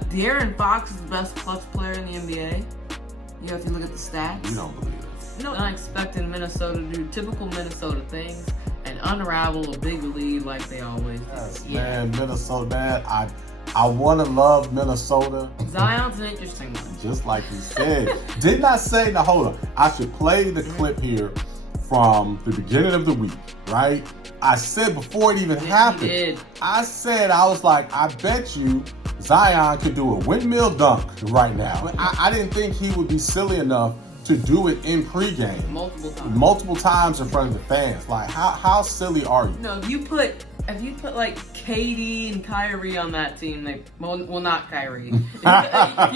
De'Aaron Fox is the best clutch player in the NBA. You have to look at the stats. You don't believe it. No, I'm expecting Minnesota to do typical Minnesota things and unravel a big lead like they always do. Yes, man, Minnesota, man. I want to love Minnesota. Zion's an interesting one. Just like you said. Didn't I say, now hold on, I should play the clip here from the beginning of the week, right? I said before it even happened, I was like, I bet you Zion could do a windmill dunk right now. I didn't think he would be silly enough to do it in pregame. Multiple times in front of the fans. Like, how silly are you? No, if you put like KD and Kyrie on that team, well, not Kyrie. if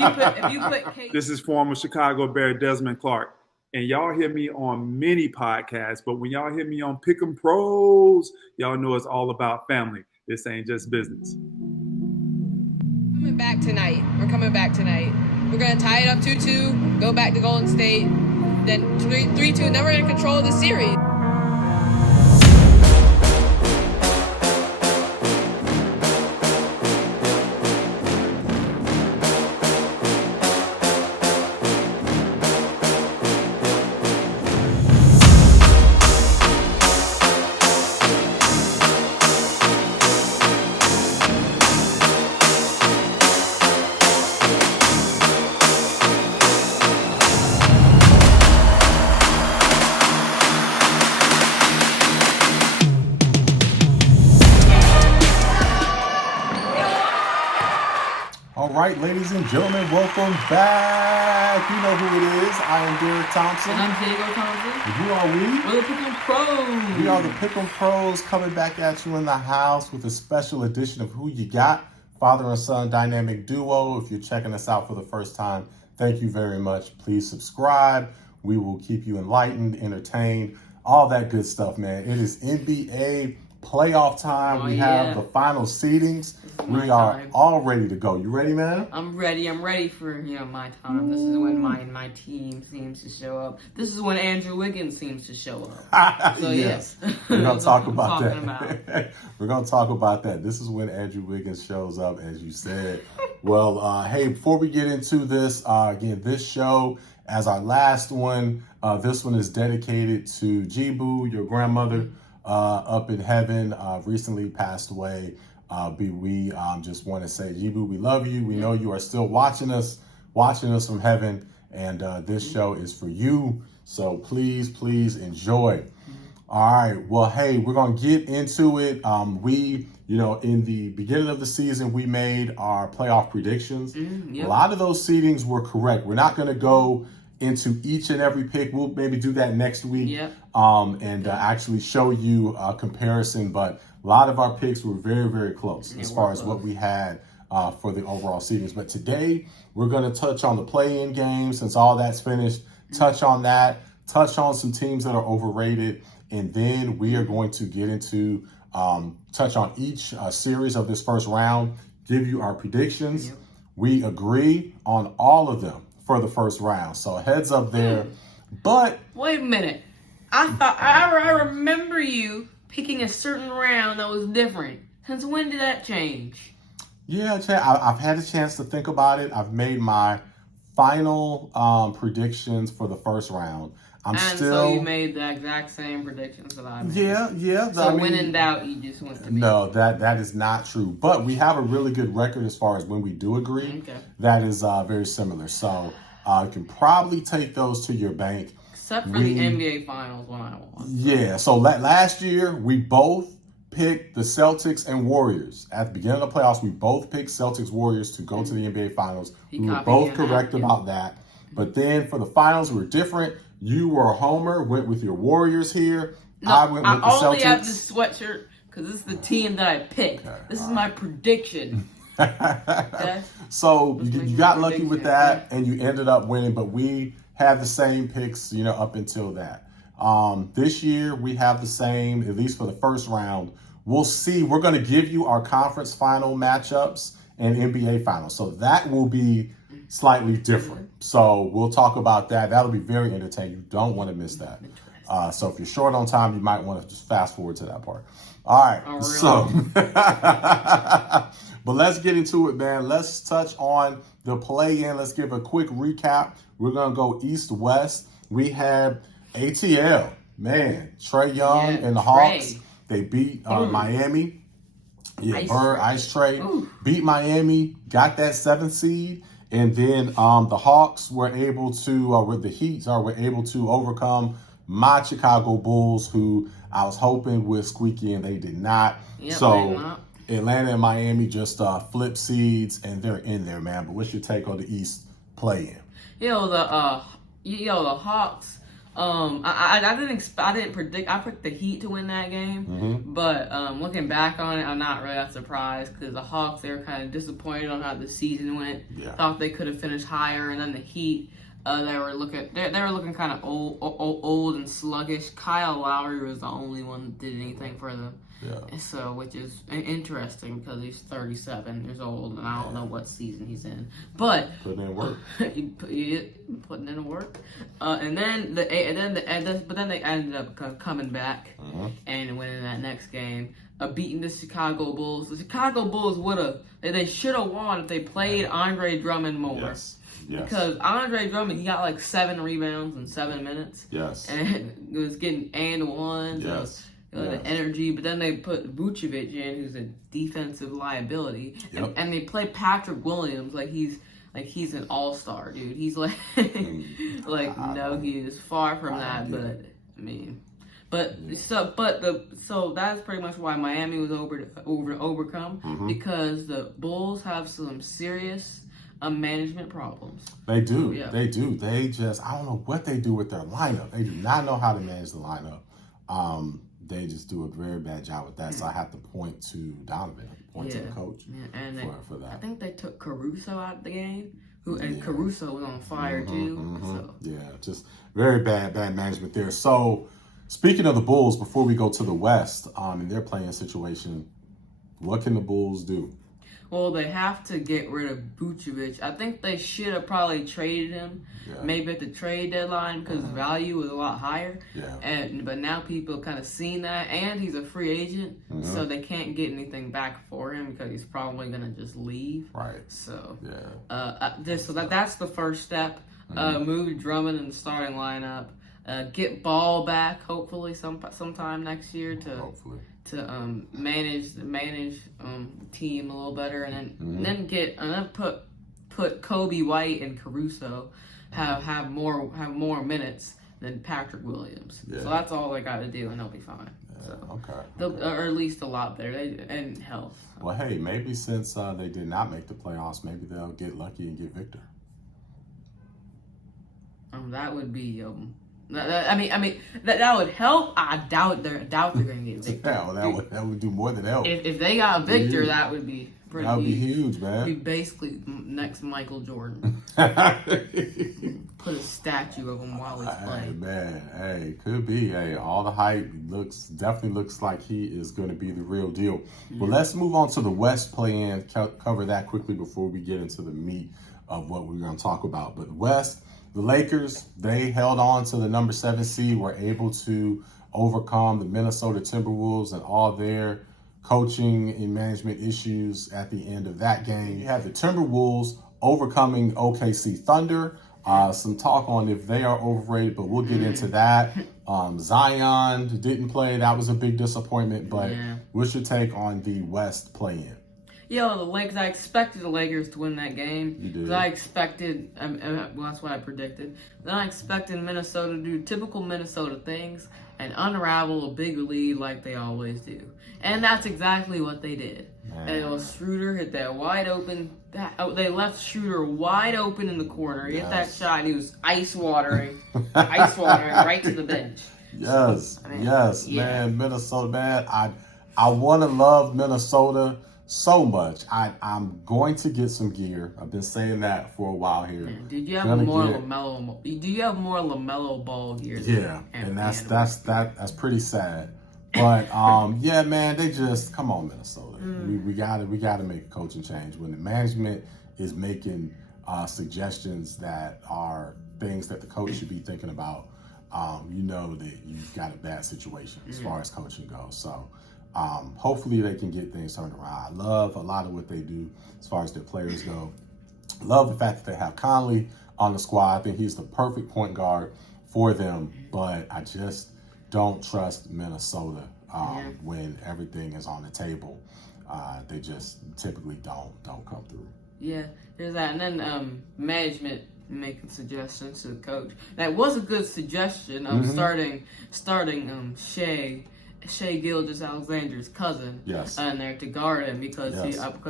you put KD. This is former Chicago Bear Desmond Clark. And y'all hear me on many podcasts, but when y'all hear me on Pick'em Pros, y'all know it's all about family. This ain't just business. We're coming back tonight. We're going to tie it up 2-2, go back to Golden State, then 3-2, and then we're going to control the series. All right, ladies and gentlemen, welcome back. You know who it is. I am Derrick Thompson. And I'm Diego Thompson. And who are we? We're the Pick'em Pros. We are the Pick'em Pros coming back at you in the house with a special edition of Who You Got, father and son dynamic duo. If you're checking us out for the first time, thank you very much. Please subscribe. We will keep you enlightened, entertained, all that good stuff, man. It is NBA playoff time. We have the final seedings. We are all ready to go. You ready, man? I'm ready. I'm ready for my time. This is when my team seems to show up. This is when Andrew Wiggins seems to show up. So yes, we're gonna talk about that. We're gonna talk about that. This is when Andrew Wiggins shows up, as you said. Well, hey, before we get into this, again, this show, as our last one, this one is dedicated to Jibu, your grandmother. Up in heaven, recently passed away. We just want to say, Jibu, we love you. We know you are still watching us from heaven, and this show is for you. So please enjoy. All right. Well, hey, we're gonna get into it. We, in the beginning of the season, we made our playoff predictions. A lot of those seedings were correct. We're not gonna go into each and every pick. We'll maybe do that next week. Actually show you a comparison, but a lot of our picks were very, very close as far as what we had for the overall seedings. But today we're going to touch on the play-in game since all that's finished, touch on that, touch on some teams that are overrated, and then we are going to get into touch on each series of this first round, give you our predictions. We agree on all of them for the first round. So heads up there. But wait a minute. I remember you picking a certain round that was different. Since when did that change? Yeah, I've had a chance to think about it. I've made my final predictions for the first round. So you made the exact same predictions that I made. Yeah. So when in doubt, you just went to me. No, that is not true. But we have a really good record as far as when we do agree. Okay. That is very similar. So you can probably take those to your bank. Except for the NBA Finals when I won. Yeah. So last year, we both picked the Celtics and Warriors. At the beginning of the playoffs, we both picked Celtics Warriors to go to the NBA Finals. We were both correct about that. But then for the finals, we were different. You were a homer, went with your Warriors here. No, I went with the Celtics. I only have this sweatshirt because this is the team that I picked. Okay, this is my prediction. Okay? So you got lucky with that, and you ended up winning. But we had the same picks, up until that. This year, we have the same, at least for the first round. We'll see. We're going to give you our conference final matchups and NBA finals. So that will be slightly different. So we'll talk about that. That'll be very entertaining. You don't want to miss that. So if you're short on time, you might want to just fast forward to that part. All right. Oh, really? So But let's get into it, man. Let's touch on the play-in. Let's give a quick recap. We're going to go east-west. We have ATL. Man, Trae Young and the Hawks. They beat Miami. Yeah, Ice Trae. Beat Miami, got that 7th seed. And then the Hawks were able to, with the Heat, were able to overcome my Chicago Bulls, who I was hoping would squeaky, and they did not. Yep, so Atlanta and Miami just flip seeds, and they're in there, man. But what's your take on the East play-in? The Hawks. I didn't predict. I picked the Heat to win that game, but looking back on it, I'm not really that surprised because the Hawks, they were kind of disappointed on how the season went. Yeah. Thought they could have finished higher, and then the Heat, they were looking kind of old and sluggish. Kyle Lowry was the only one that did anything for them. Yeah. So, which is interesting because he's 37 years old, and I don't know what season he's in. But putting in work, putting in work, and then they ended up coming back and winning that next game, beating the Chicago Bulls. The Chicago Bulls they should have won if they played Andre Drummond more. Yes. Because Andre Drummond, he got like 7 rebounds in 7 minutes. Yes. And it was getting and one. Yes. The energy, but then they put Vucevic in, who's a defensive liability, and they play Patrick Williams like he's an all-star, dude. He's like, no, he is far from that. But I mean, so that's pretty much why Miami was over to overcome because the Bulls have some serious management problems. They do. Yeah. They do. They just, I don't know what they do with their lineup. They do not know how to manage the lineup. They just do a very bad job with that. So I have to point to Donovan, to the coach for that. I think they took Caruso out of the game, and Caruso was on fire too. So. Yeah, just very bad management there. So speaking of the Bulls, before we go to the West, in their playing situation, what can the Bulls do? Well, they have to get rid of Vucevic. I think they should have probably traded him, maybe at the trade deadline, because his value was a lot higher. Yeah. But now people kind of seen that, and he's a free agent, so they can't get anything back for him because he's probably gonna just leave. Right. So that's the first step. Move Drummond in the starting lineup. Get Ball back, hopefully sometime next year to manage the team a little better, and then put Kobe White and Caruso have more minutes than Patrick Williams. Yeah. So that's all they got to do, and they'll be fine. Yeah, so or at least a lot better. And health. Well, hey, maybe since they did not make the playoffs, maybe they'll get lucky and get Victor. That would be that would help. I doubt they're going to get Victor. Yeah, that would do more than help. If they got Victor, that would be pretty. That would be huge, man. Be basically next Michael Jordan. Put a statue of him while he's playing. Hey, could be. Hey, all the hype definitely looks like he is going to be the real deal. Well, let's move on to the West play-in. Cover that quickly before we get into the meat of what we're going to talk about. But West. The Lakers, they held on to the number 7 seed, were able to overcome the Minnesota Timberwolves and all their coaching and management issues at the end of that game. You have the Timberwolves overcoming OKC Thunder. Some talk on if they are overrated, but we'll get into that. Zion didn't play. That was a big disappointment, but what's your take on the West play-in? The Lakers. I expected the Lakers to win that game. You did. I expected. That's what I predicted. Then I expected Minnesota to do typical Minnesota things and unravel a big lead like they always do, and that's exactly what they did. And Schroeder hit that wide open. They left Schroeder wide open in the corner. He hit that shot, and he was ice watering right to the bench. Yes, man. Minnesota, man. I want to love Minnesota so much. I'm going to get some gear. I've been saying that for a while here. Did you have more LaMelo? Do you have more LaMelo Ball gear? Yeah, and that's pretty sad. But yeah, man, they just come on, Minnesota. We gotta make a coaching change when the management is making suggestions that are things that the coach should be thinking about. You know that you've got a bad situation as far as coaching goes. So. hopefully they can get things turned around. I love a lot of what they do as far as their players go. Love the fact that they have Conley on the squad. I think he's the perfect point guard for them, but I just don't trust Minnesota when everything is on the table. They just typically don't come through. Yeah, there's that. And then management making suggestions to the coach. That was a good suggestion of starting Shea Gilgeous-Alexander's cousin in there to guard him because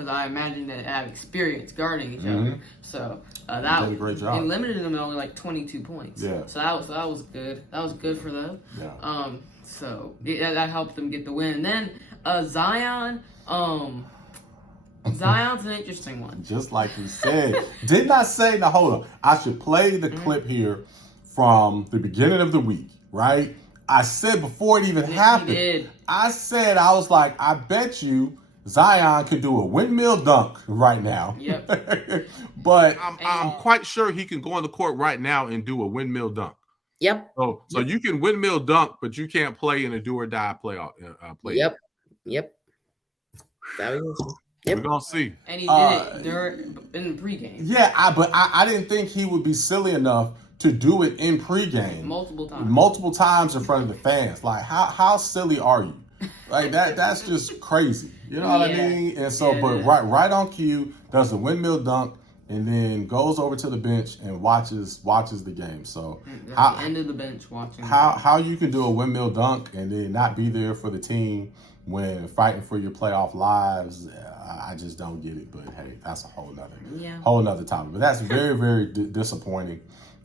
I imagine they have experience guarding each other. So that did a great job. He limited them to only like 22 points. Yeah. So that was good. That was good for them. Yeah. So that helped them get the win. And then Zion. Zion's an interesting one. Just like you said. Didn't I say, now hold on, I should play the clip here from the beginning of the week, right? I said before it even happened, I was like, I bet you Zion could do a windmill dunk right now. Yep. But I'm quite sure he can go on the court right now and do a windmill dunk. Yep. So you can windmill dunk, but you can't play in a do or die play. Yep. That was We're gonna see. And he did it in the pregame. Yeah, but I didn't think he would be silly enough to do it in pregame. Multiple times in front of the fans. Like, how silly are you? Like that's just crazy. You know what I mean? And so, but right on cue, does a windmill dunk, and then goes over to the bench and watches the game. So at the end of the bench watching. How you can do a windmill dunk and then not be there for the team when fighting for your playoff lives? I just don't get it. But hey, that's a whole nother topic. But that's very, very disappointing.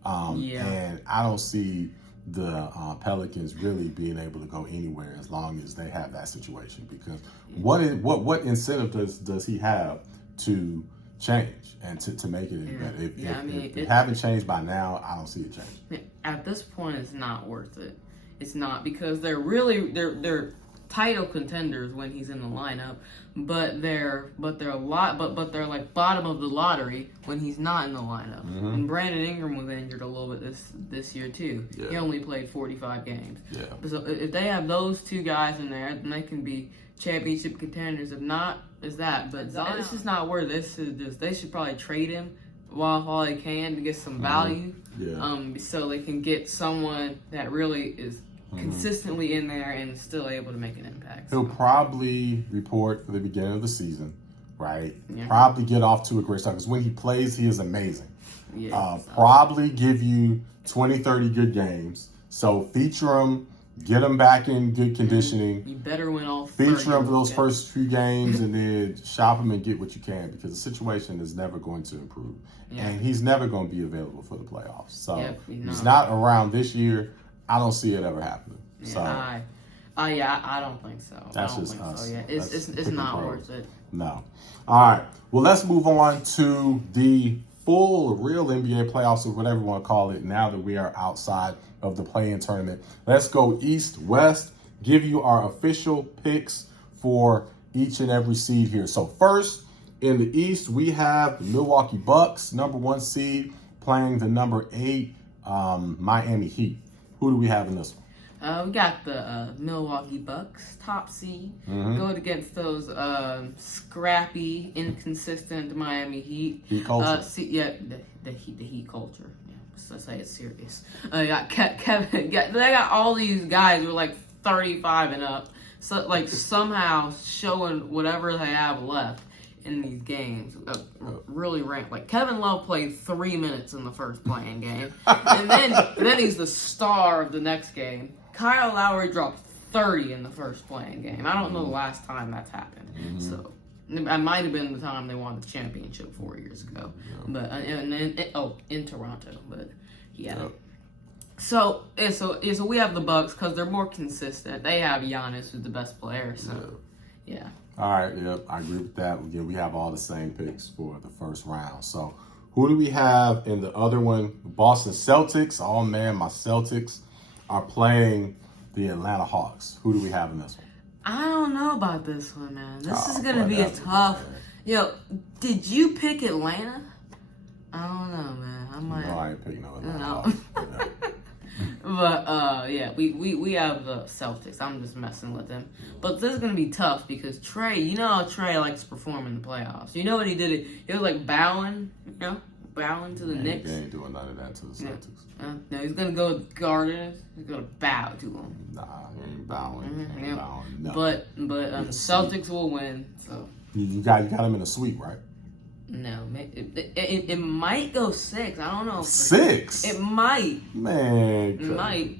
And I don't see the Pelicans really being able to go anywhere as long as they have that situation. Because what incentive does he have to change and to make it better? If it haven't changed by now, I don't see it changing. At this point, it's not worth it. It's not, because they're title contenders when he's in the lineup, but they're like bottom of the lottery when he's not in the lineup. And Brandon Ingram was injured a little bit this year too. He only played 45 games. So if they have those two guys in there, then they can be championship contenders. If not, is that? But it's just not worth it. They should probably trade him while they can to get some value. So they can get someone that really is consistently in there and still able to make an impact. He'll probably report for the beginning of the season, right? Probably get off to a great start, because when he plays, he is amazing. Probably give you 20, 30 good games. So feature him, get him back in good conditioning. You better win all. Feature him for those first few games, and then shop him and get what you can, because the situation is never going to improve. And he's never going to be available for the playoffs. So if he's not around this year, I don't see it ever happening. I don't think so. That's just us. So. It's not worth it. No. All right. Well, let's move on to the full, real NBA playoffs, or whatever you want to call it, now that we are outside of the play-in tournament. Let's go East, West, give you our official picks for each and every seed here. So first, in the East, we have the Milwaukee Bucks, number 1 seed, playing the number 8 Miami Heat. Who do we have in this one? We got the Milwaukee Bucks, top seed, going against those scrappy, inconsistent Miami Heat. Heat culture. The Heat culture. Yeah, let's say it's serious. They got Kevin. They got all these guys who are like 35 and up, so like somehow showing whatever they have left in these games. Really ranked. Like Kevin Love played 3 minutes in the first playing game, and then he's the star of the next game. Kyle Lowry dropped 30 in the first playing game. I don't know the last time that's happened. So that might have been the time they won the championship 4 years ago. But in Toronto. But So we have the Bucks because they're more consistent. They have Giannis, who's the best player. So All right, I agree with that. Again, we have all the same picks for the first round. So who do we have in the other one? Boston Celtics. Oh man, my Celtics are playing the Atlanta Hawks. Who do we have in this one? I don't know about this one, man. This is going to be a tough... did you pick Atlanta? I don't know, man. No, I ain't picking no Atlanta Hawks. yeah, we have the Celtics. I'm just messing with them. But this is gonna be tough because Trey, you know how Trey likes to perform in the playoffs. You know what he did? He was like bowing, bowing to the Knicks. He ain't doing none of that to the Celtics. No, he's gonna go with Gardeners. He's gonna bow to them. Nah, he ain't bowing. He ain't bowing. No. But Celtics will win. So you got him in a sweep, right? no, it might go 6. I don't know. 6? It might. Man, It might.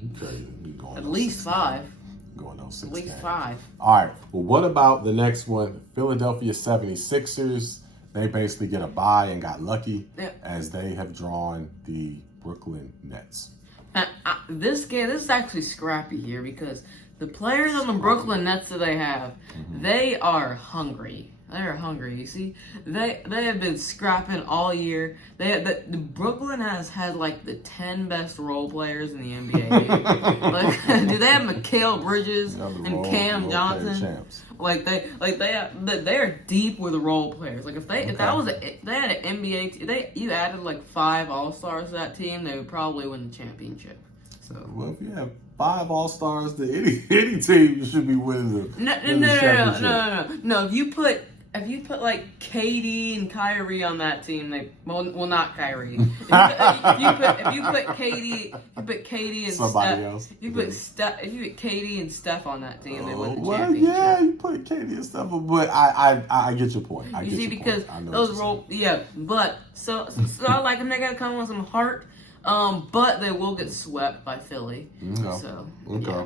At least 5. Going on 6. At least games. 5. All right. Well, what about the next one? Philadelphia 76ers. They basically get a bye and got lucky as they have drawn the Brooklyn Nets. Now, this is actually scrappy here because the players on the Brooklyn Nets that they have, they are hungry. They're hungry. You see, they have been scrapping all year. The Brooklyn has had like the 10 best role players in the NBA. Do they have Mikal Bridges and Cam Johnson? They're deep with the role players. Like if they had an NBA team, you added like 5 All-Stars to that team, they would probably win the championship. So well, if you have 5 All-Stars to any team, you should be winning the championship. No. If you put like KD and Kyrie on that team, not Kyrie. If you put KD and somebody else. If you put KD and Steph on that team, they win the Well, championship. yeah, you put KD and Steph, but I get your point. Because those role, but so I like them. They gotta come with some heart. But they will get swept by Philly. Okay. So okay.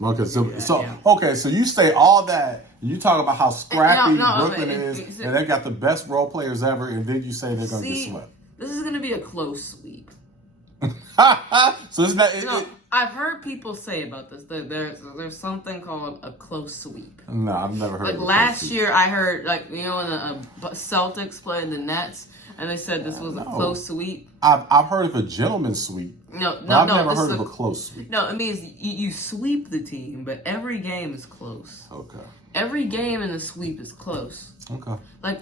Okay, so you say all that. You talk about how scrappy Brooklyn is, and they got the best role players ever, and then you say they're going to get swept. This is going to be a close sweep. So it's not. I've heard people say about this. There's something called a close sweep. No, I've never heard. Like last year, I heard when the Celtics played the Nets, and they said this was a close sweep. I've heard of a gentleman's sweep. I've never heard of a close sweep. No, it means you sweep the team, but every game is close. Okay. Every game in the sweep is close. Okay. Like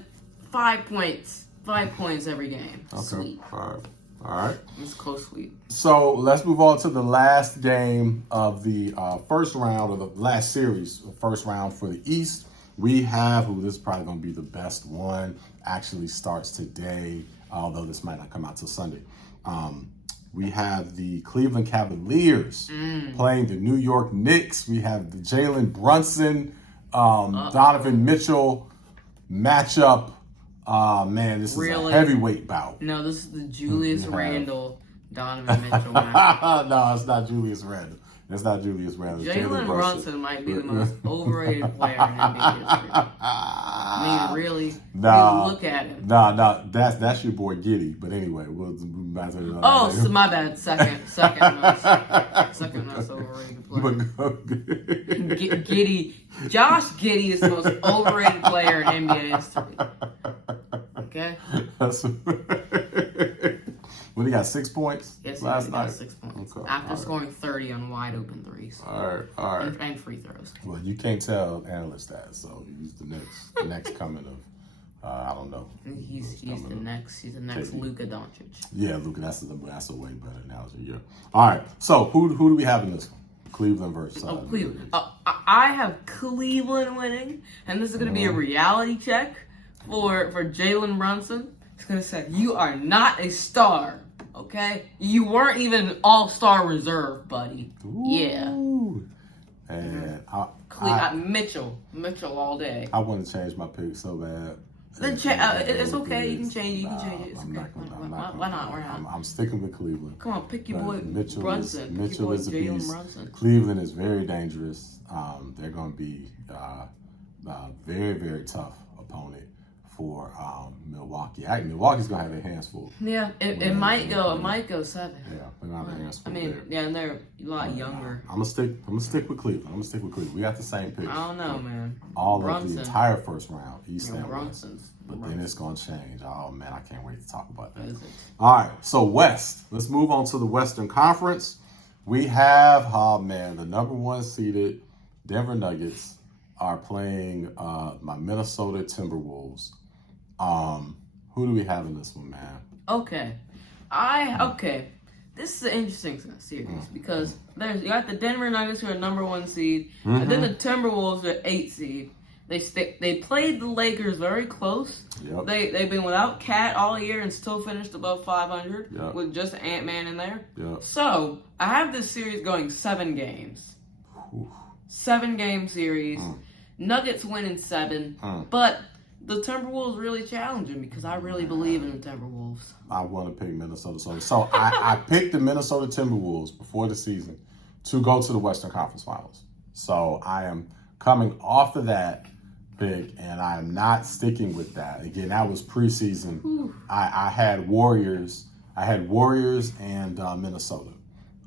5 points. 5 points every game. Okay. Sweep. All right. It's a close sweep. So let's move on to the last game of the first round, or the last series, first round for the East. We have, this is probably going to be the best one, actually starts today, although this might not come out till Sunday. We have the Cleveland Cavaliers playing the New York Knicks. We have the Jalen Brunson, Donovan Mitchell matchup. Man, this is a heavyweight bout. No, this is the Julius Randle, Donovan Mitchell matchup. No, it's not Julius Randle. It's not Julius Randle. Jalen Brunson might be the most overrated player in NBA history. I mean, really look at him. That's your boy Giddy. But anyway, we'll back to it. So my bad. Second most overrated player. Giddy. Josh Giddy is the most overrated player in NBA history. Okay. When he got 6 points last night. Got 6 points. Okay. After scoring 30 on wide open threes. All right. And free throws. Well, you can't tell analysts that, so he's the next coming of I don't know. He's the next Luka Doncic. Yeah, Luka, that's a way better analogy. Yeah. All right. So who do we have in this one? Cleveland versus Cleveland. I have Cleveland winning, and this is going to be a reality check for Jalen Brunson. It's going to say, you are not a star, okay? You weren't even an all-star reserve, buddy. Ooh. Yeah. And Mitchell all day. I want to change my pick so bad. It's okay. You can change it. It's okay. Why not? I'm sticking with Cleveland. Come on, pick your boy Brunson. Mitchell is a beast. Brunson. Cleveland is very dangerous. They're going to be very, very tough opponent for Milwaukee. Milwaukee's going to have their hands full. Yeah, it might go 7. Yeah, they're going to have their hands full. And they're a lot younger. I'm gonna stick with Cleveland. We got the same pick. I don't know, man. Of the entire first round, East and West. Brunson's. But then it's gonna change. Oh man, I can't wait to talk about that. All right, so West. Let's move on to the Western Conference. We have the number 1 seeded Denver Nuggets are playing my Minnesota Timberwolves. Who do we have in this one, man? Okay. This is an interesting series because you got the Denver Nuggets who are number 1 seed, and then the Timberwolves are 8 seed. They played the Lakers very close. Yep. They've been without Cat all year and still finished above 500 Yep. with just Ant-Man in there. Yep. So I have this series going 7 games. Oof. 7-game series. Nuggets win in 7, but the Timberwolves really challenging because I really believe in the Timberwolves. I want to pick Minnesota. So I picked the Minnesota Timberwolves before the season to go to the Western Conference Finals. So I am coming off of that pick, and I am not sticking with that. Again, that was preseason. I had Warriors. I had Warriors and Minnesota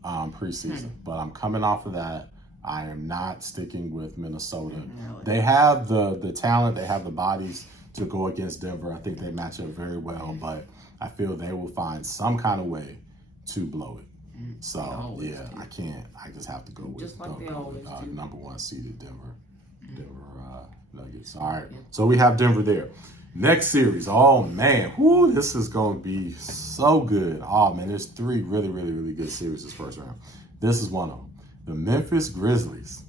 preseason, but I'm coming off of that. I am not sticking with Minnesota. They have the talent, they have the bodies to go against Denver. I think they match up very well, but I feel they will find some kind of way to blow it. So, I can't. I just have to go with, Just like they always do. number 1 seeded Denver Nuggets. All right, so we have Denver there. Next series, oh man, this is going to be so good. Oh man, there's 3 really, really, really good series this first round. This is one of them. The Memphis Grizzlies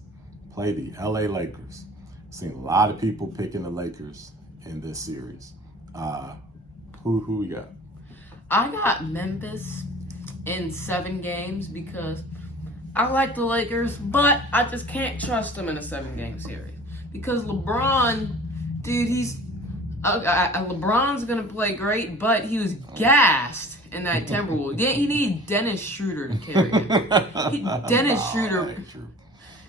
play the LA Lakers. Seen a lot of people picking the Lakers in this series. Who we got? I got Memphis in 7 games because I like the Lakers, but I just can't trust them in a 7-game series. Because LeBron, dude, LeBron's going to play great, but he was gassed in that Timberwolves. He needed Dennis Schroeder to carry it. Dennis Schroeder.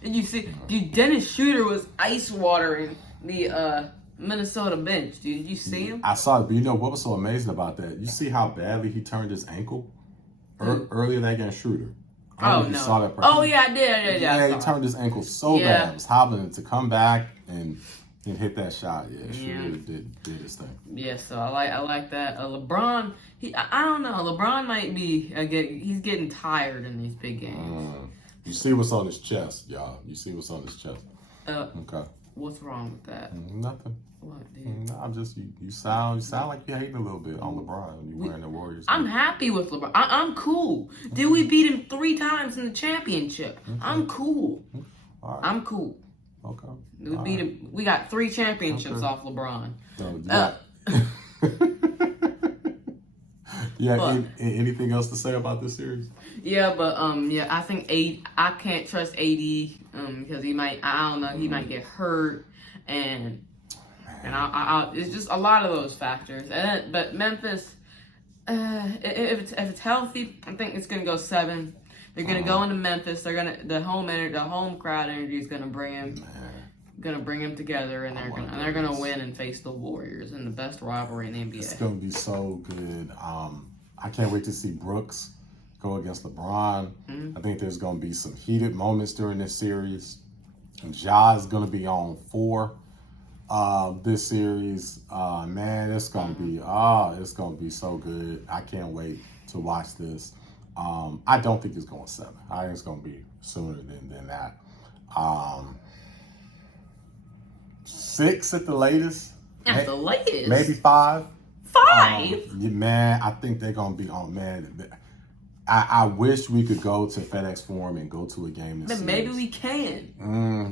And you see, dude, Dennis Schroeder was ice watering the Minnesota bench, dude. Did you see him? I saw it, but you know what was so amazing about that? You see how badly he turned his ankle earlier that game, Schroeder. I don't know if you saw that part. Oh, yeah, I did. Yeah, he turned his ankle so bad. It was hobbling to come back and hit that shot. Yeah, Schroeder did his thing. Yeah, so I like that. LeBron, I don't know. LeBron might be he's getting tired in these big games. You see what's on his chest, y'all. You see what's on his chest. Okay. What's wrong with that? Nothing. What, dude? I'm just you sound like you're hating a little bit on LeBron when you're wearing the Warriors. I'm happy with LeBron. I'm cool. Dude, we beat him 3 times in the championship. I'm cool. All right. I'm cool. Okay. We beat him. We got 3 championships off LeBron. Anything else to say about this series? Yeah, but I think I can't trust AD because he might. I don't know. He might get hurt, and it's just a lot of those factors. But Memphis, if it's healthy, I think it's gonna go 7. They're gonna go into Memphis. The home crowd energy is gonna bring him together, and they're gonna win and face the Warriors in the best rivalry in the NBA. It's gonna be so good. I can't wait to see Brooks go against LeBron. I think there's gonna be some heated moments during this series. Ja is gonna be on 4 this series. Man, it's gonna be so good. I can't wait to watch this. I don't think it's going 7. I think it's going to be sooner than that. 6 at the latest. At the latest? Maybe 5. 5? Man, I think they're going to be on, man. I wish we could go to FedEx Forum and go to a game this series. Maybe we can.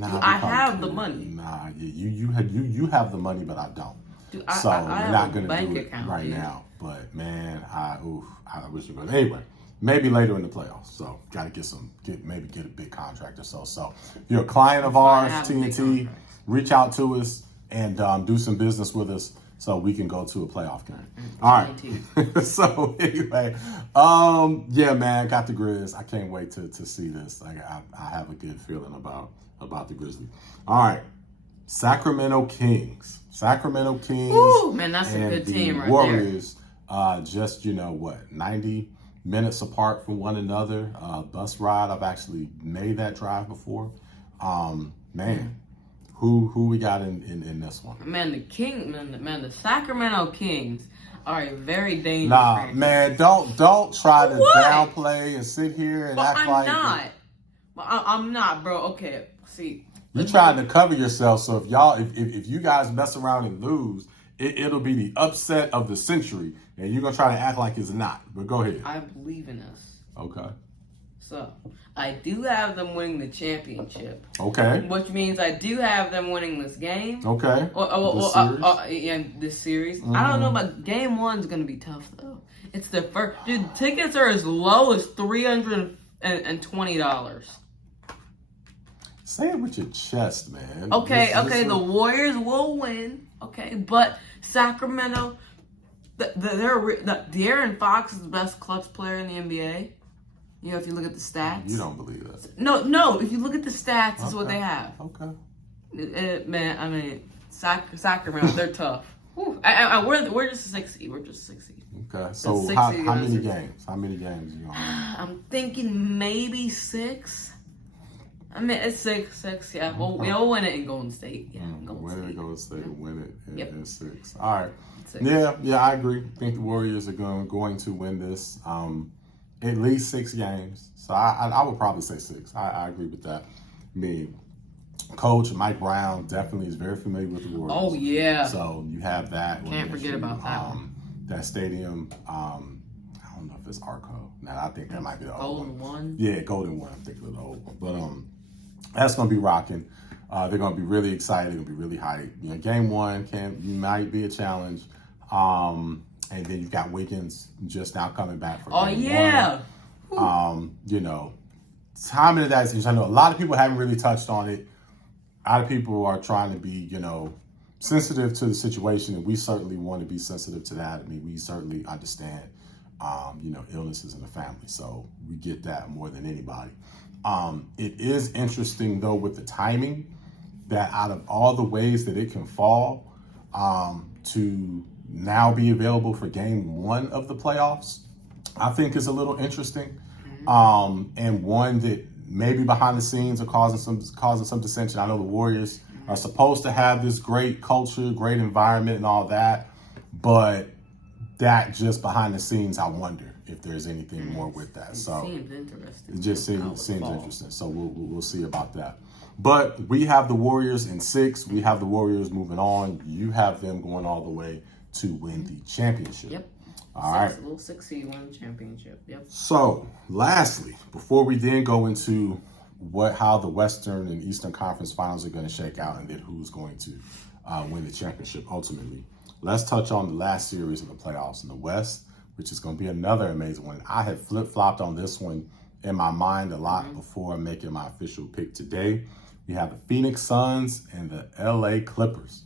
I have the money. Nah, you have the money, but I don't. Dude, so I we're not going to do it right now. But man, I wish we could. Anyway, maybe later in the playoffs. So got to maybe get a big contract or so. So if you're a client of ours, TNT, reach out to us and do some business with us so we can go to a playoff game. All right. So anyway, yeah, man, got the Grizz. I can't wait to see this. I have a good feeling about the Grizzlies. All right. Sacramento Kings. Ooh, man, that's a good team right Warriors, just, 90 minutes apart from one another. Bus ride. I've actually made that drive before. Man, who we got in this one? Man, the Sacramento Kings are a very dangerous franchise. Man, don't try to downplay and sit here and act like I'm not, bro. Okay, see. You're trying to cover yourself, so if you guys mess around and lose, it'll be the upset of the century, and you're gonna try to act like it's not. But go ahead. I believe in us. Okay. So, I do have them winning the championship. Okay. Which means I do have them winning this game. Okay. This series. I don't know, but game one's going to be tough, though. It's the first. Dude, tickets are as low as $320. Say it with your chest, man. Okay, the Warriors will win. Okay, but Sacramento, De'Aaron Fox is the best clutch player in the NBA. You know, if you look at the stats. You don't believe that. No. If you look at the stats, is what they have. Okay. Man, I mean, Sacramento, they're tough. We're just 6 seed. We're just 6 seed. Okay. So how many games? How many games are you on? I'm thinking maybe 6. I mean, it's 6, yeah. We'll win it in Golden State. Yeah, Win it in Golden State, win it in 6. All right. 6. Yeah, I agree. I think the Warriors are going to win this. At least 6 games. So I would probably say 6. I agree with that. I mean, Coach Mike Brown definitely is very familiar with the Warriors. Oh, yeah. So you have that. Can't forget about that one. That stadium, I don't know if it's Arco. Now, I think that might be the old Golden one? Yeah, Golden one. I'm thinking of the old one. But that's going to be rocking. They're going to be really excited. They're going to be really hyped. You know, game one might be a challenge. And then you've got Wiggins just now coming back for game one. You know, timing of that is, I know a lot of people haven't really touched on it. A lot of people are trying to be, you know, sensitive to the situation, and we certainly want to be sensitive to that. I mean, we certainly understand, you know, illnesses in the family, so we get that more than anybody. It is interesting, though, with the timing, that out of all the ways that it can fall, to now be available for game one of the playoffs, I think is a little interesting. And one that maybe behind the scenes are causing some dissension. I know the Warriors are supposed to have this great culture, great environment and all that, but that just behind the scenes, I wonder if there's anything more with that. So seems interesting. It just seems interesting. So we'll see about that. But we have the Warriors in 6. We have the Warriors moving on. You have them going all the way to win the championship. Yep. All right. Little 6 seed win the championship. Yep. So, lastly, before we then go into how the Western and Eastern Conference Finals are going to shake out, and then who's going to win the championship ultimately, let's touch on the last series of the playoffs in the West, which is going to be another amazing one. I had flip-flopped on this one in my mind a lot before making my official pick today. We have the Phoenix Suns and the LA Clippers.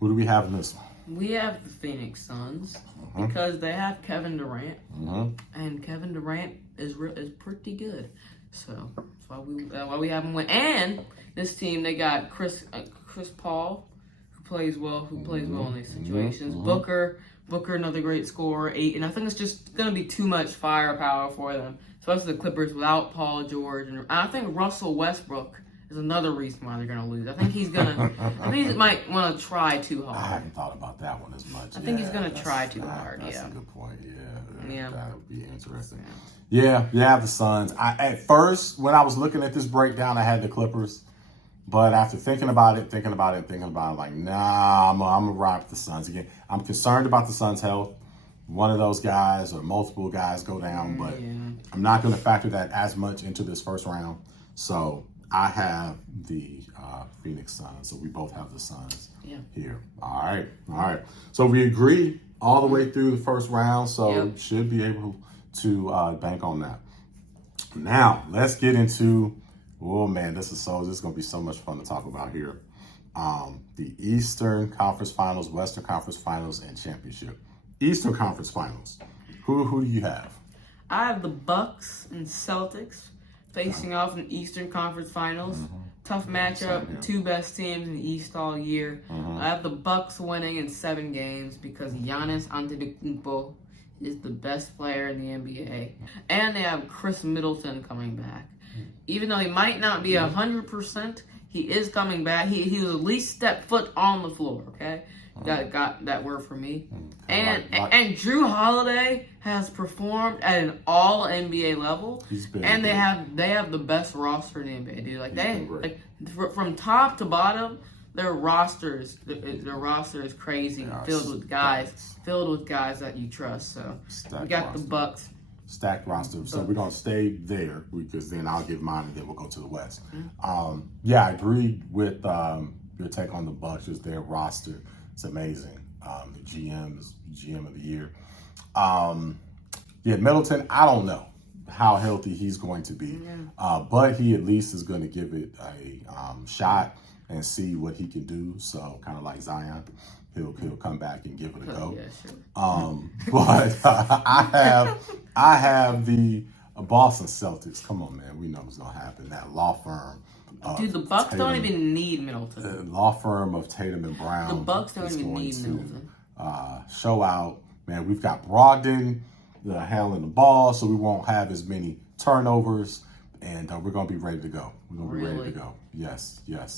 Who do we have in this one? We have the Phoenix Suns because they have Kevin Durant, and Kevin Durant is pretty good. So that's why we have him win. And this team, they got Chris Paul, who plays well in these situations. Booker, another great scorer, 8, and I think it's just gonna be too much firepower for them, especially the Clippers without Paul George, and I think Russell Westbrook is another reason why they're going to lose. I think he might want to try too hard. I haven't thought about that one as much. I think he's going to try too hard. That's a good point. Yeah. That would be interesting. Yeah, the Suns. At first, when I was looking at this breakdown, I had the Clippers. But after thinking about it, like, nah, I'm going to rock with the Suns again. I'm concerned about the Suns' health. One of those guys or multiple guys go down, but I'm not going to factor that as much into this first round. So I have the Phoenix Suns, so we both have the Suns here. All right. So we agree all the way through the first round, so should be able to bank on that. Now, let's get into, this is going to be so much fun to talk about here. The Eastern Conference Finals, Western Conference Finals, and Championship. Eastern Conference Finals. Who do you have? I have the Bucks and Celtics facing off in the Eastern Conference Finals. Tough matchup, 2 best teams in the East all year. I have the Bucks winning in 7 games because Giannis Antetokounmpo is the best player in the NBA. And they have Chris Middleton coming back. Even though he might not be 100%, he is coming back. He was at least step foot on the floor, okay? Got that word for me. And Drew Holiday has performed at an all NBA level. And they have the best roster in the NBA, dude. From top to bottom, their roster is crazy, filled with guys that you trust. So we got the Bucks Stacked roster. So we're going to stay there because then I'll give mine and then we'll go to the West. Mm-hmm. I agree with your take on the Bucks. Just their roster. It's amazing. The GM is GM of the year. Middleton, I don't know how healthy he's going to be. But he at least is going to give it a shot and see what he can do. So kind of like Zion. He'll come back and give it a go. Yeah, sure. But I have the Boston Celtics. Come on, man. We know what's gonna happen. That law firm. Dude, the Bucks don't even need Middleton. The law firm of Tatum and Brown. The Bucks don't even need Middleton. Show out, man. We've got Brogdon handling the ball, so we won't have as many turnovers, and we're gonna be ready to go. We're gonna be ready to go. Yes. Yep.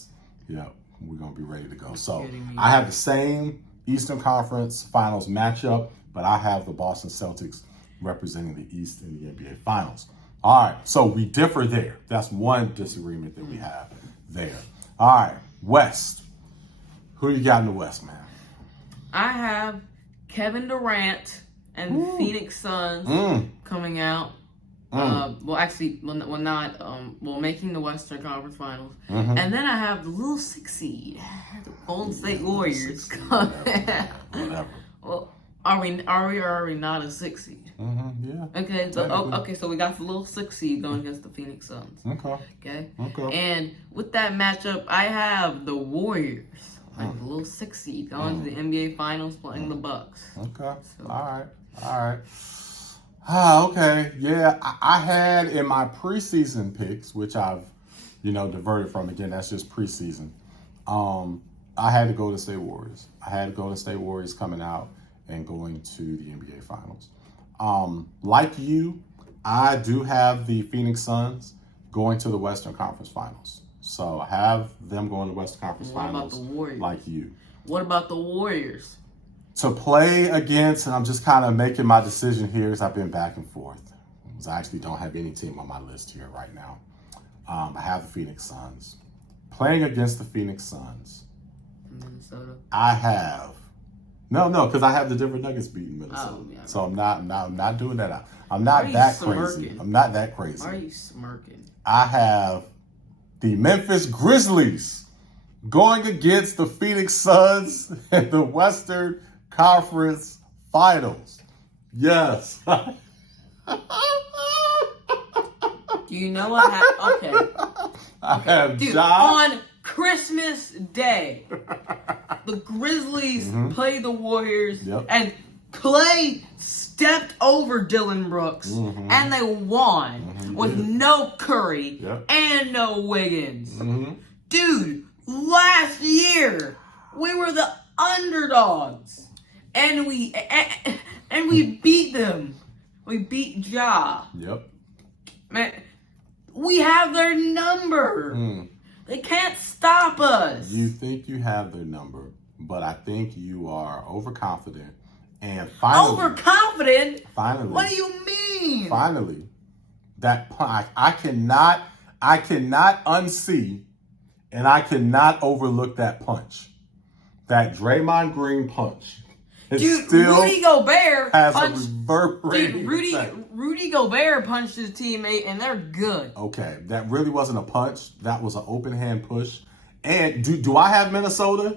We're going to be ready to go. So I have the same Eastern Conference Finals matchup, but I have the Boston Celtics representing the East in the NBA Finals. All right, so we differ there. That's one disagreement that we have there. All right, West. Who you got in the West, man? I have Kevin Durant and Phoenix Suns coming out. Making the Western Conference Finals. And then I have the little 6 seed, the Golden State Warriors coming. Whatever. Well, are we not a 6 seed? Yeah. Okay, so we got the little 6 seed going against the Phoenix Suns. Okay. And with that matchup, I have the Warriors, like the little 6 seed, going to the NBA Finals playing the Bucks. Okay. So. All right. Okay. Yeah, I had in my preseason picks, which I've, diverted from. Again, that's just preseason. I had to go to State Warriors. I had to go to State Warriors coming out and going to the NBA Finals. Like you, I do have the Phoenix Suns going to the Western Conference Finals. So I have them going to the Western Conference Finals. What about the Warriors? Like you. What about the Warriors? To play against, and I'm just kind of making my decision here because I've been back and forth. Because I actually don't have any team on my list here right now. I have the Phoenix Suns. Playing against the Phoenix Suns. Minnesota. I have because I have the Denver Nuggets beating Minnesota. Oh, yeah. So I'm not doing that. I'm not that crazy. I'm not that crazy. Why are you smirking? I have the Memphis Grizzlies going against the Phoenix Suns in the Western Conference Finals. Yes. Do you know what okay. I have Dude, John. on Christmas Day, the Grizzlies played the Warriors, and Clay stepped over Dylan Brooks, and they won with no Curry and no Wiggins. Dude, last year, we were the underdogs, and we beat them. We beat Ja. Yep. Man, we have their number. They can't stop us. You think you have their number, but I think you are overconfident. And finally, overconfident? Finally. What do you mean? Finally, that I cannot unsee, and I cannot overlook that punch. That Draymond Green punch. Dude, Rudy Gobert has punched, a reverberating effect. Rudy Gobert punched his teammate, and they're good. Okay, that really wasn't a punch. That was an open hand push. And do I have Minnesota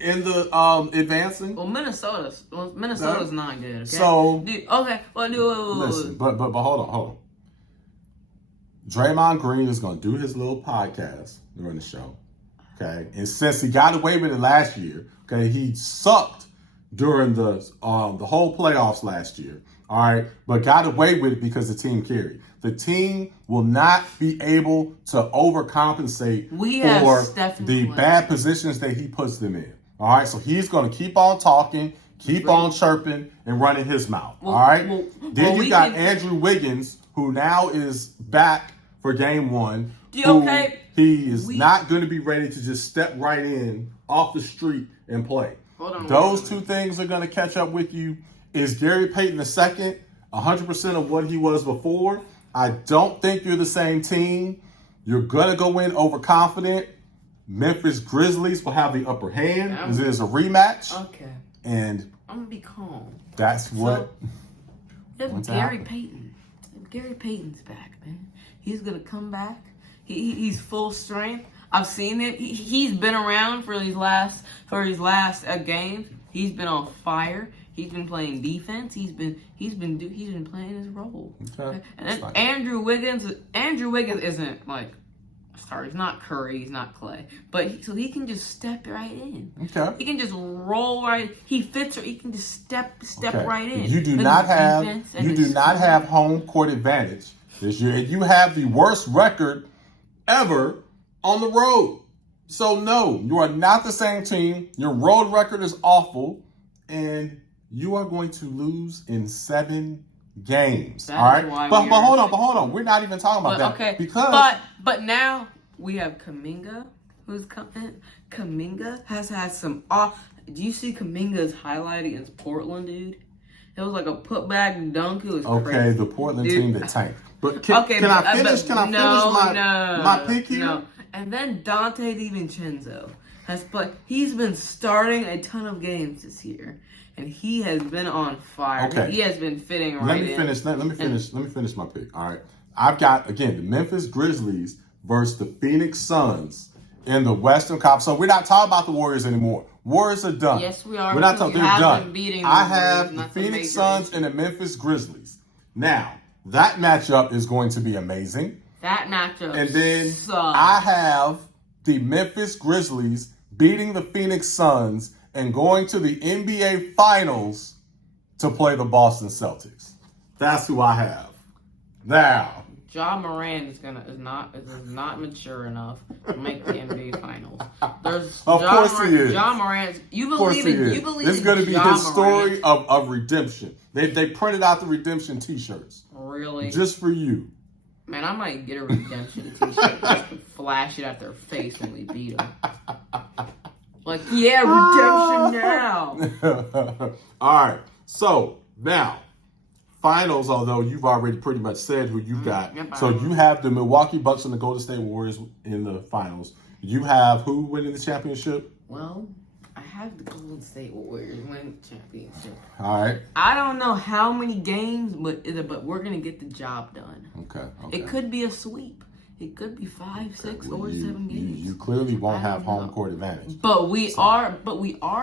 in the advancing? Well, Minnesota's not good. Okay? So listen, but hold on. Draymond Green is going to do his little podcast during the show. Okay, and since he got away with it last year, okay, he sucked during the whole playoffs last year. All right, but got away with it because the team carried. The team will not be able to overcompensate for the bad positions that he puts them in. All right, so he's going to keep on talking, keep on chirping, and running his mouth. All right? Then you got Andrew Wiggins, who now is back for game one. He is not going to be ready to just step right in off the street and play. Those two things are going to catch up with you. Is Gary Payton II 100% of what he was before? I don't think you're the same team. You're going to go in overconfident. Memphis Grizzlies will have the upper hand. This is a rematch. Okay. And I'm going to be calm. That's what. We have Gary Payton. Gary Payton's back, man. He's gonna come back. He's full strength. I've seen it. He's been around for his last games. He's been on fire. He's been playing defense. He's been playing his role. Okay. And then Andrew Wiggins isn't like a star. He's not Curry. He's not Clay. But so he can just step right in. Okay. He can just roll right. He fits. He can just step right in. You do not have home court advantage this year, and you have the worst record ever on the road. So no, you are not the same team. Your road record is awful, and you are going to lose in 7 games. All right, but hold on. We're not even talking about that. Okay, because but now we have Kuminga, who's coming. Kuminga has had some off. Do you see Kuminga's highlight against Portland, dude? It was like a putback dunk. It was crazy. The Portland team that tanked. But can I finish? My pick here? No. And then Dante DiVincenzo has played. He's been starting a ton of games this year, and he has been on fire. Okay. He has been fitting right Let me finish my pick. All right. I've got, again, the Memphis Grizzlies versus the Phoenix Suns in the Western Conference. So we're not talking about the Warriors anymore. Warriors are done. Yes, we are. We're not talking. They're done. I have the Phoenix Suns and the Memphis Grizzlies. Now, that matchup is going to be amazing. That matchup. And then sucks. I have the Memphis Grizzlies beating the Phoenix Suns and going to the NBA Finals to play the Boston Celtics. That's who I have. Now, Ja Morant is not mature enough to make the NBA Finals. Of course he is. Ja Morant, you believe it's going to be his story of redemption. They printed out the redemption T-shirts. Really? Just for you. Man, I might get a redemption T-shirt just to flash it at their face when we beat them. Like, yeah, redemption now. All right. So now, finals. Although you've already pretty much said who you've got. So you have the Milwaukee Bucks and the Golden State Warriors in the finals. You have who winning the championship? Well, I have the Golden State Warriors winning the championship. All right. I don't know how many games, but we're gonna get the job done. Okay. It could be a sweep. It could be 5, 6, or 7 games. You clearly won't have home court advantage. But we are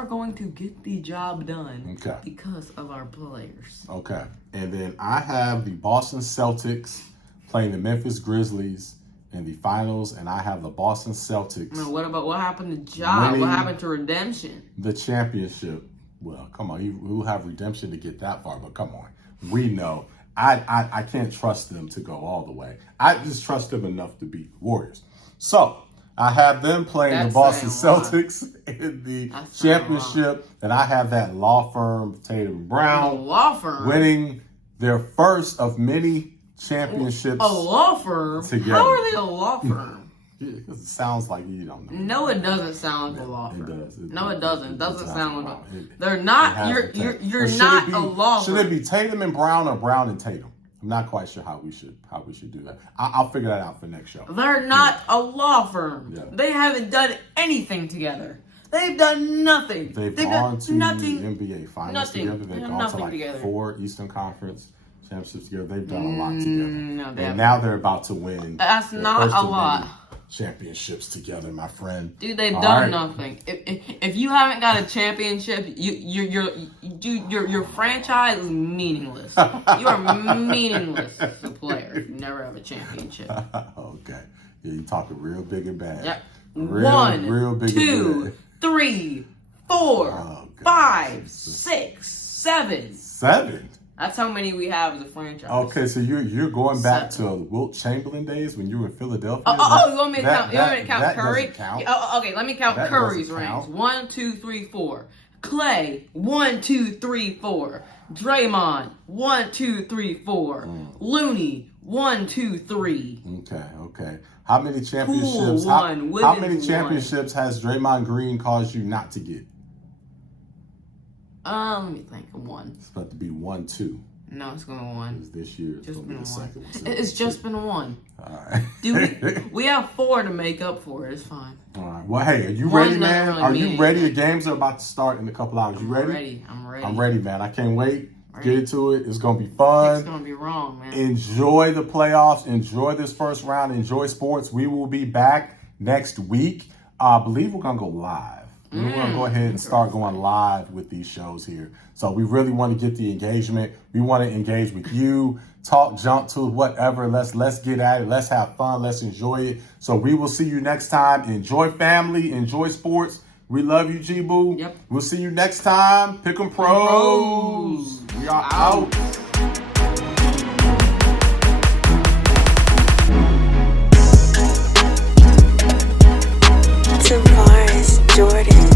going to get the job done. Okay. Because of our players. Okay. And then I have the Boston Celtics playing the Memphis Grizzlies in the finals, and I have the Boston Celtics. Now, what happened to job? What happened to redemption? The championship. Well, come on. We'll have redemption to get that far, but come on. We know. I can't trust them to go all the way. I just trust them enough to beat the Warriors. So I have them playing the Boston Celtics in the championship, and I have that law firm, Tatum Brown, winning their first of many championships. A law firm? Together. How are they a law firm? It sounds like you don't know. No, it doesn't sound like a law firm. It does. No, it doesn't. It doesn't sound like they're not. You're not a law firm. Should it be Tatum and Brown or Brown and Tatum? I'm not quite sure how we should do that. I'll figure that out for next show. They're not a law firm. Yeah. They haven't done anything together. They've done nothing. They've gone to nothing, the NBA Finals nothing. together. They've gone to like together. 4 Eastern Conference championships together. They've done a lot together. No, and now they're about to win. That's not a lot. Championships together, my friend. Dude, they've done nothing. If you haven't got a championship, your franchise is meaningless. You are meaninless as a player if you never have a championship. Okay. Yeah, you talking real big and bad. Yep. Real big 2, and bad. 3, 4, 5, 6, 7. 7? That's how many we have as a franchise. Okay, so you're going back to Wilt Chamberlain days when you were in Philadelphia? You want me to count? You want me to count Curry? Count. Okay, let me count Curry's rings. 1, 2, 3, 4. Clay, 1, 2, 3, 4. Draymond, 1, 2, 3, 4. Looney, 1, 2, 3. Okay. How many championships? How many championships has Draymond Green caused you not to get? Let me think of 1. It's about to be 1, 2. No, it's going to be 1. It's this year. It's just going to be the second one. It's just been 1. All right. Dude, we have 4 to make up for it. It's fine. All right. Well, hey, are you ready, man? Are you ready? The games are about to start in a couple hours. You ready? I'm ready. I'm ready, man. I can't wait Get into it. It's going to be fun. It's going to be wrong, man. Enjoy the playoffs. Enjoy this first round. Enjoy sports. We will be back next week. I believe we're going to go live. We're going to go ahead and start going live with these shows here. So we really want to get the engagement. We want to engage with you. Talk, jump to whatever. Let's get at it. Let's have fun. Let's enjoy it. So we will see you next time. Enjoy family. Enjoy sports. We love you, G-Boo. Yep. We'll see you next time. Pick 'em pros. We are out. Tavares Jordan.